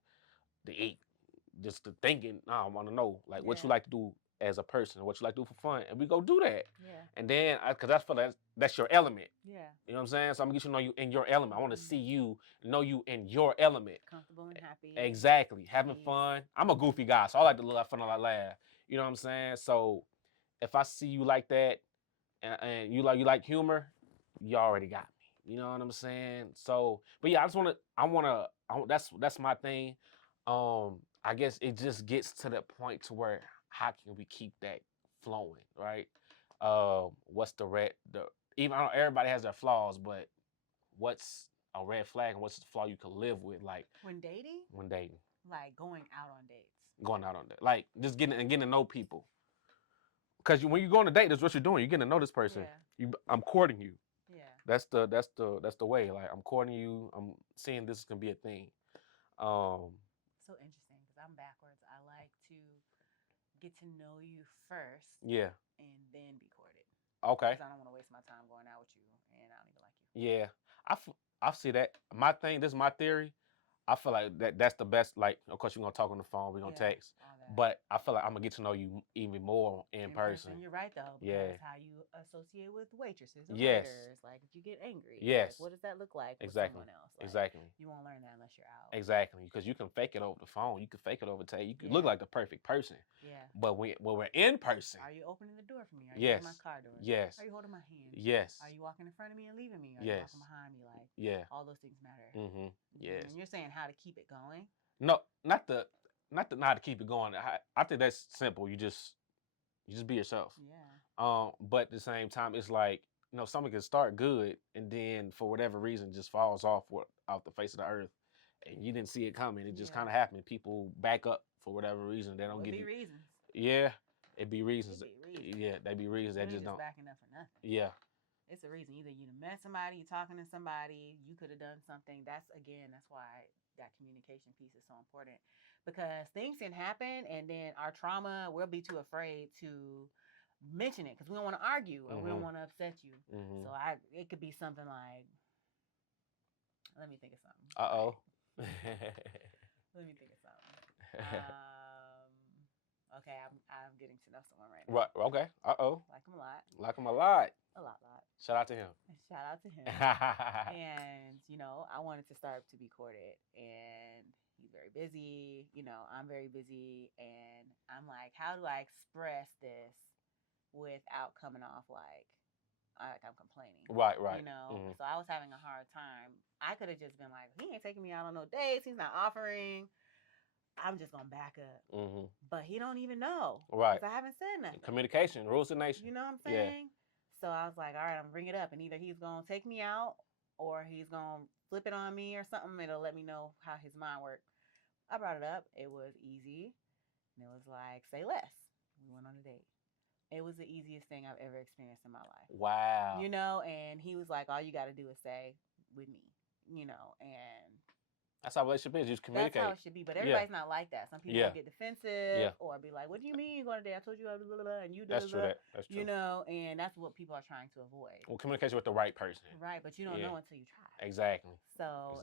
the eat, just to thinking. Nah, I want to know like what you Yeah. like to do as a person, what you like to do for fun, and we go do that. Yeah. And then, cause I feel that's your element. Yeah. You know what I'm saying? So I'm gonna get you to know you in your element. I want to Mhm. see you, know you in your element. Comfortable and happy. Exactly. Having Peace. fun. I'm a goofy guy, so I like to laugh fun. I like laugh. You know what I'm saying? So if I see you like that, and you like humor, you already got me. You know what I'm saying? So, but yeah, that's my thing. I guess it just gets to the point to where how can we keep that flowing, right? What's the even I know everybody has their flaws, but what's a red flag and what's the flaw you can live with, like When dating, like going out on dates. going out on that, like just getting to know people. Because when you go on a date, that's what you're doing. You're getting to know this person. Yeah. I'm courting you. Yeah. That's the way. Like I'm courting you. I'm seeing this can be a thing. So interesting because I'm backwards. I like to get to know you first. Yeah. And then be courted. Okay. Because I don't want to waste my time going out with you and I don't even like you. Yeah. I see that. My thing. This is my theory. I feel like that's the best. Like, of course, we're gonna talk on the phone. We're gonna text. But I feel like I'm gonna get to know you even more in person. You're right though. Yeah. Because how you associate with waitresses and Yes. waiters. Like if you get angry. Yes. Like, what does that look like Exactly. with someone else? Like, Exactly. You won't learn that unless you're out. Exactly. Because you can fake it over the phone. You can fake it over text. You can Yeah. look like the perfect person. Yeah. But when we're in person. Are you opening the door for me? Are you Yes. opening my car door? Yes. Are you holding my hand? Yes. Are you walking in front of me and leaving me? Are Yes. you walking behind me? Like, Yeah. all those things matter. Mm-hmm. Yes. And you're saying how to keep it going? No, not the not how to keep it going. I think that's simple. You just be yourself. Yeah. But at the same time, it's like something can start good and then for whatever reason just falls off the face of the earth, and you didn't see it coming. It just kind of happened. People back up for whatever reason. They don't give you reasons. Yeah, it be reasons. It be reasons. Yeah, they be reasons that just don't. Backing up for nothing. Yeah. It's a reason. Either you met somebody, you're talking to somebody, you could have done something. That's why that communication piece is so important. Because things can happen and then our trauma, we'll be too afraid to mention it because we don't want to argue or we don't want to upset you. Mm-hmm. So it could be something like, let me think of something. Uh-oh. Let me think of something. Okay, I'm getting to know someone right now. Right. Okay. Uh-oh. Like him a lot. Like him a lot. A lot. Shout out to him. Shout out to him. And, I wanted to start to be courted. And he's very busy. I'm very busy. And I'm like, how do I express this without coming off like I'm complaining? Right. Mm-hmm. So I was having a hard time. I could have just been like, he ain't taking me out on no dates. He's not offering. I'm just gonna back up. Mm-hmm. But he don't even know. Right. Because I haven't said nothing. Communication, rules of the nation. You know what I'm saying? Yeah. So I was like, all right, I'm gonna bring it up. And either he's gonna take me out or he's gonna flip it on me or something. It'll let me know how his mind works. I brought it up. It was easy. And it was like, say less. We went on a date. It was the easiest thing I've ever experienced in my life. Wow. And he was like, all you gotta do is say with me. And that's how a relationship is. Just communicate. That's how it should be. But everybody's not like that. Some people get defensive or be like, what do you mean you're going to date? I told you, blah, blah, blah, and you do. That's true. That's true. And that's what people are trying to avoid. Well, communication with the right person. Right, but you don't know until you try. Exactly. So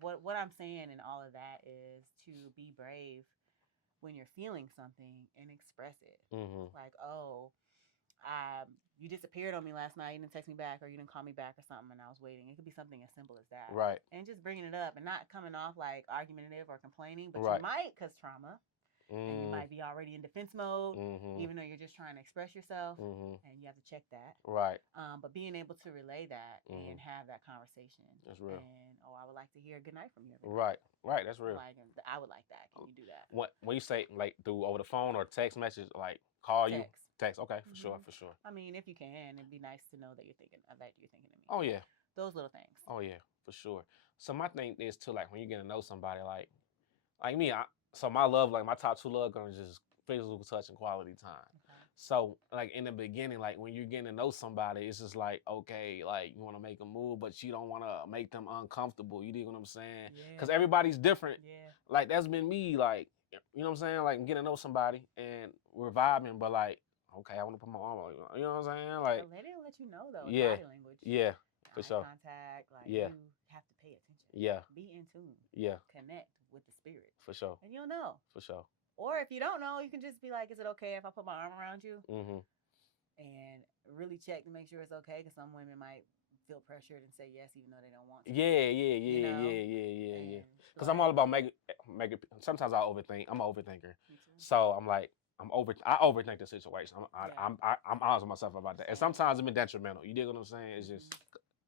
what I'm saying in all of that is to be brave when you're feeling something and express it. Mm-hmm. Like, you disappeared on me last night. You didn't text me back or you didn't call me back or something and I was waiting. It could be something as simple as that. Right. And just bringing it up and not coming off like argumentative or complaining, but right. you might because trauma. and you might be already in defense mode, Mm-hmm. even though you're just trying to express yourself, Mm-hmm. and you have to check that. Right. But being able to relay that Mm-hmm. and have that conversation, That's real. and I would like to hear a good night from you every night. Right. Right. That's real. Like, I would like that. Can you do that? When you say like through over the phone or text message, like call you, Text. text. Okay, for sure, Mhm. for sure. I mean, if you can, it'd be nice to know that you're thinking of me. Oh yeah. Those little things. Oh yeah, for sure. So my thing is too, like when you get to know somebody, like me, so my love, like my top two love guns is just physical touch and quality time. Okay. So like in the beginning, like when you're getting to know somebody, it's just like, okay, like you want to make a move, but you don't want to make them uncomfortable. You dig what I'm saying? Yeah. Because everybody's different. Yeah. Like that's been me, like, you know what I'm saying? Like getting to know somebody and we're vibing, but like, okay, I want to put my arm on you. You know what I'm saying? Like, The lady will let you know though. yeah, Body language. yeah, for Eye sure. contact. Like Yeah. you have to pay attention. Yeah, Be in tune. yeah, Connect with the spirit, for sure, and you'll know. for sure. Or if you don't know, you can just be like, "Is it okay if I put my arm around you?" Mm-hmm. And really check to make sure it's okay, because some women might feel pressured and say yes even though they don't want to. Yeah. You know? Yeah. And Because I'm all about making. Sometimes I overthink. I'm an overthinker, Me too. so I'm like, I overthink the situation. Yeah. I'm honest with myself about that, and Same. sometimes it's been detrimental. You dig what I'm saying? It's Mhm.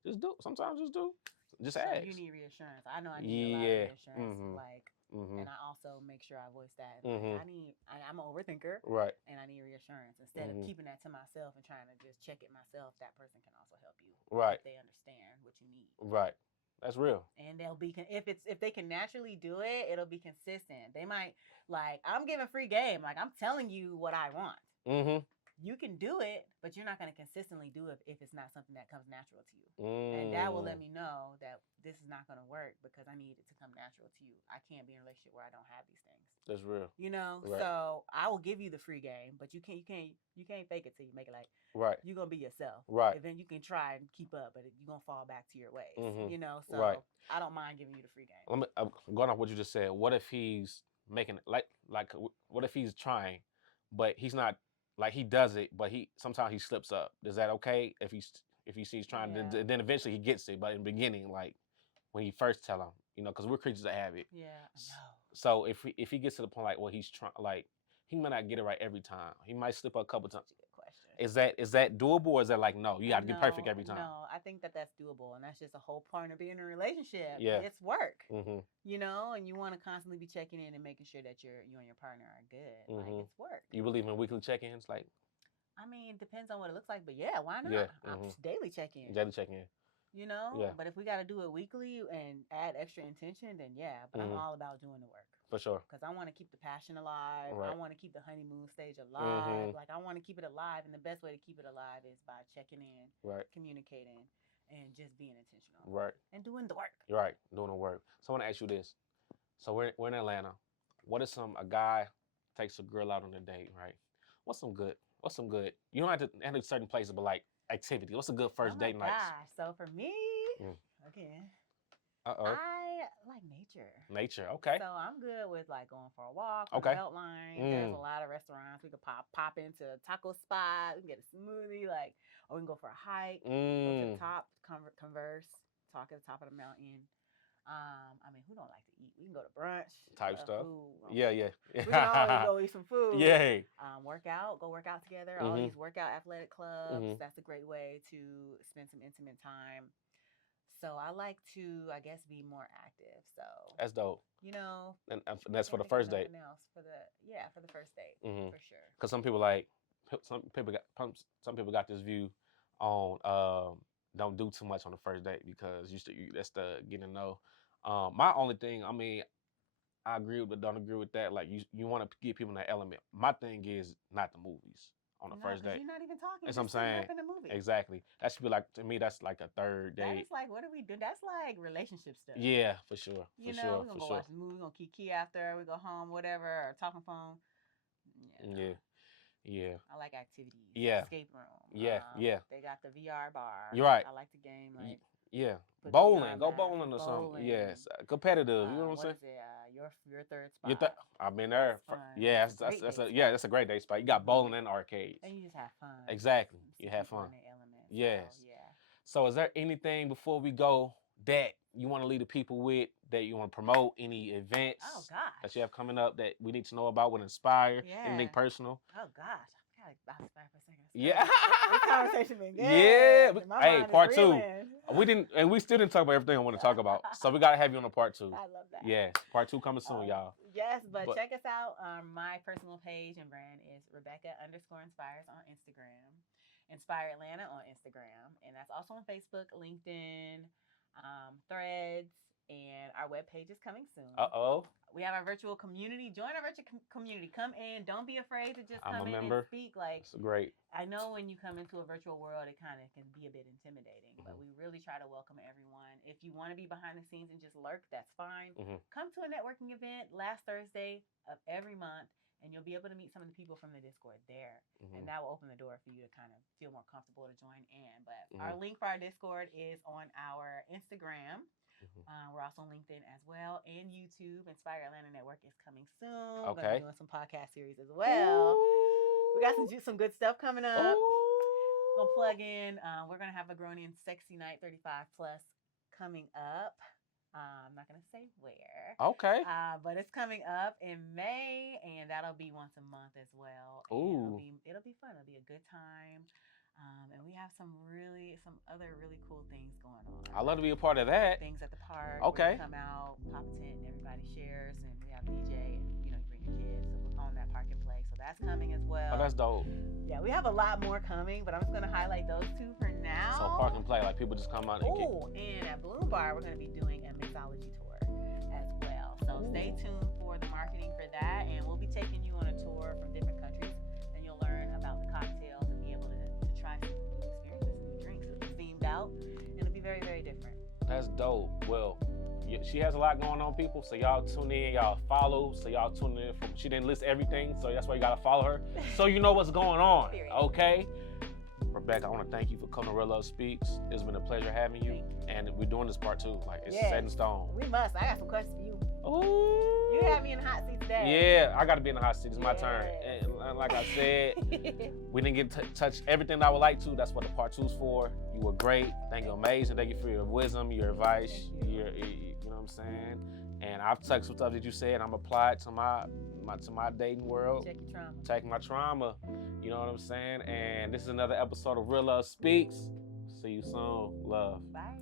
just do. Sometimes just do. Just So ask. you need reassurance. I know I need a lot of Yeah. reassurance. Mhm. Like, Mm-hmm. and I also make sure I voice that. Mhm. I'm an overthinker, Right. and I need reassurance. Instead Mhm. of keeping that to myself and trying to just check it myself, that person can also help you. Right. If they understand what you need. Right. That's real. And they'll be if they can naturally do it, it'll be consistent. They might, like, I'm giving free game. Like, I'm telling you what I want. Mm-hmm. You can do it, but you're not going to consistently do it if it's not something that comes natural to you. And that will let me know that this is not going to work because I need it to come natural to you. I can't be in a relationship where I don't have these things. That's real. You know, Right. so I will give you the free game, but you can't fake it till you make it. Like, Right. you're gonna be yourself. Right. And then you can try and keep up, but you're gonna fall back to your ways. Mhm. You know, so Right. I don't mind giving you the free game. I'm going off what you just said. What if he's making what if he's trying, but he's not, like he does it, but sometimes he slips up. Is that okay if he sees trying? Yeah. Then eventually he gets it, but in the beginning, like when you first tell him, because we're creatures of habit. Yeah, I know. So if he gets to the point like, well, he's trying, like he might not get it right every time. He might slip up a couple times. That's a good question. Is that doable, or is that like, no, you got to get perfect every time? No, I think that's doable, and that's just a whole part of being in a relationship. Yeah. It's work. Mm-hmm. You know, and you want to constantly be checking in and making sure that you and your partner are good. Mhm. Like, it's work. You believe in weekly check-ins, like I mean, it depends on what it looks like, but yeah, why not? Yeah, I'm mhm. daily check-in. daily check-in? You know? Yeah. But if we got to do it weekly and add extra intention, then yeah. But I'm Mhm. all about doing the work. For sure. Because I want to keep the passion alive. Right. I want to keep the honeymoon stage alive. Mhm. Like, I want to keep it alive. And the best way to keep it alive is by checking in, Right. communicating, and just being intentional. Right. And doing the work. You're right. Doing the work. So I want to ask you this. So we're in Atlanta. What is a guy takes a girl out on a date, right? What's some good? You don't have to enter certain places, but like activity. What's a good first date night? Gosh. So for me, again, I like nature. Nature. Okay. So I'm good with like going for a walk, Okay. Beltline. There's a lot of restaurants. We could pop into a taco spot. We can get a smoothie, or we can go for a hike. Go to the top, converse, talk at the top of the mountain. I mean, who don't like to eat? We can go to brunch Type stuff. Food. Yeah. We can always go eat some food. Yeah. Go work out together. All these workout athletic clubs. That's a great way to spend some intimate time. So I like to, I guess, be more active. So That's dope. You know, And that's for the first date. Else for the first date, for sure. Because some people got this view on don't do too much on the first date because that's the getting to know. My only thing, I mean, I agree with but don't agree with that. Like you want to give people that element. My thing is not the movies on the first date. You're not even talking. That's what I'm saying. In the movie. Exactly. That should be like, to me, that's like a third date. That's like, what do we do? That's like relationship stuff. Yeah, for sure. We're gonna go watch the movie. We're gonna kiki after. We go home, whatever, or talk on phone. Yeah. I like activities. Yeah. Escape room. Yeah. They got the VR bar. You're right. I like the game. Bowling. Go bowling or something. Yes. Competitive. You know what I'm saying? What is it? Your third spot. I've been there. Yeah, that's a great date spot. You got bowling and arcades. And you just have fun. Exactly. You have fun. Elements. Yes. So, yeah. So is there anything before we go that you want to leave the people with, that you want to promote, any events Oh gosh. that you have coming up that we need to know about, would inspire, anything personal? Oh gosh. I gotta bounce back for a second. Yeah. This conversation been good. Yeah. My Hey, mind is part 2. reeling. We still didn't talk about everything I want to talk about. So we gotta have you on a part 2. I love that. Yes, part 2 coming soon, y'all. Yes, but check us out. My personal page and brand is Rebecca_inspires on Instagram. Inspire Atlanta on Instagram. And that's also on Facebook, LinkedIn, Threads, and our webpage is coming soon. We have our virtual community. Join our virtual community. Come in. Don't be afraid to just come in and speak. Like, it's great. I know when you come into a virtual world, it kind of can be a bit intimidating, but we really try to welcome everyone. If you want to be behind the scenes and just lurk, that's fine. Come to a networking event last Thursday of every month, and you'll be able to meet some of the people from the Discord there. And that will open the door for you to kind of feel more comfortable to join in. But our link for our Discord is on our Instagram. We're also on LinkedIn as well, and YouTube. Inspire Atlanta Network is coming soon. We're going to be doing some podcast series as well. Ooh. We got some good stuff coming up. We're going to plug in. We're going to have a Growing Sexy Night 35 Plus coming up. I'm not going to say where. Okay. But it's coming up in May, and that'll be once a month as well. Ooh. It'll be fun. It'll be a good time. And we have some other really cool things going on. I'd love to be a part of that. Things at the park. Okay. We come out, pop a tent, and everybody shares, and we have DJ, and you bring your kids. So we're on that park and play. So that's coming as well. Oh, that's dope. Yeah, we have a lot more coming, but I'm just gonna highlight those 2 for now. So park and play, like people just come out and and at Bloom Bar, we're gonna be doing a mixology tour as well. So stay tuned for the marketing for that, and we'll be taking you on a tour from different countries, and you'll learn about the cocktails and be able to try some new experiences, new drinks. It'll be themed out, and it'll be very, very different. That's dope. Well, she has a lot going on, people. So y'all tune in, y'all follow. So y'all tune in. She didn't list everything, so that's why you gotta follow her, so you know what's going on. Okay. Rebecca, I want to thank you for coming to Real Love Speaks. It's been a pleasure having you, and we're doing this part 2. Like, it's set in stone. We must. I got some questions for you. Ooh. You have me in the hot seat today. Yeah, I got to be in the hot seat. It's my turn. And like I said, we didn't get to touch everything I would like to. That's what the part 2's for. You were great. Thank you, amazing. Thank you for your wisdom, your advice. You know what I'm saying? And I've took some stuff that you said. I'm applied to my dating world. Check your trauma. Check my trauma. You know what I'm saying? And this is another episode of Real Love Speaks. See you soon. Love. Bye.